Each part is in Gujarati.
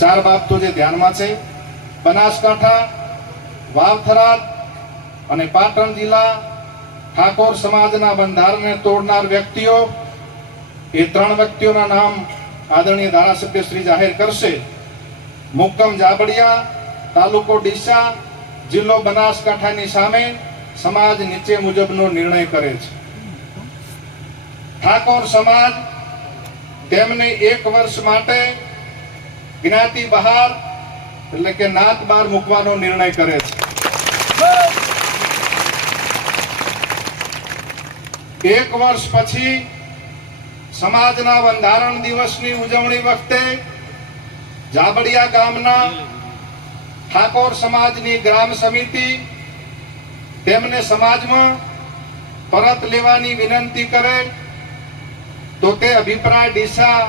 ચાર બાબતો જે ધ્યાનમાં છે, બનાસકાંઠા, વાવથરાદ અને પાટણ જિલ્લા ઠાકોર સમાજના બંધારણને તોડનાર વ્યક્તિઓ, એ ત્રણ વ્યક્તિઓના નામ આદરણીય ધારાસભ્ય શ્રી જાહેર કરશે. મુક્કમ જાબડિયા, તાલુકો ડીસા, જિલ્લો બનાસકાંઠાની સામે સમાજ નીચે મુજબનો નિર્ણય કરે છે. ઠાકોર સમાજ તેમને 1 વર્ષ માટે જ્ઞાતિ બહાર એટલે કે નાત બહાર મૂકવાનો નિર્ણય કરે છે. 1 વર્ષ પછી સમાજના બંધારણ દિવસની ઉજવણી વખતે જાબડિયા ગામના ઠાકોર સમાજની ગ્રામ સમિતિ તેમને સમાજમાં પરત લેવાની વિનંતી કરે તો તે અભિપ્રાય ડીસા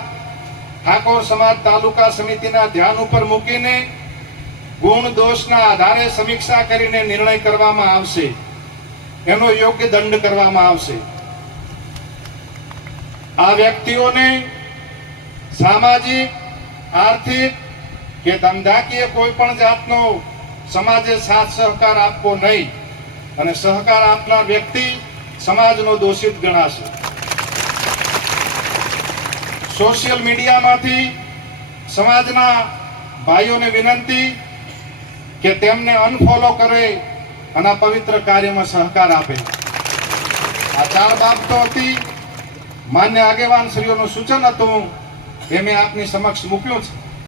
ઠાકોર સમાજ તાલુકા સમિતિના ધ્યાન ઉપર મૂકીને ગુણ દોષના આધારે સમીક્ષા કરીને નિર્ણય કરવામાં આવશે. એનો યોગ્ય દંડ કરવામાં આવશે. આ વ્યક્તિઓને સામાજિક, આર્થિક કે ધંધાકીય કોઈ પણ જાતનો સમાજે સાથ સહકાર આપવો નહીં અને સહકાર આપનાર વ્યક્તિ સમાજનો દોષિત ગણાશે. સોશિયલ મીડિયામાંથી સમાજના ભાઈઓને વિનંતી કે તેમને અનફોલો કરે અને પવિત્ર કાર્યમાં સહકાર આપે. આ 4 બાબતો હતી. માન્ય આગેવાન શ્રીઓનું સૂચન હતું એ મેં આપની સમક્ષ મૂક્યું છે.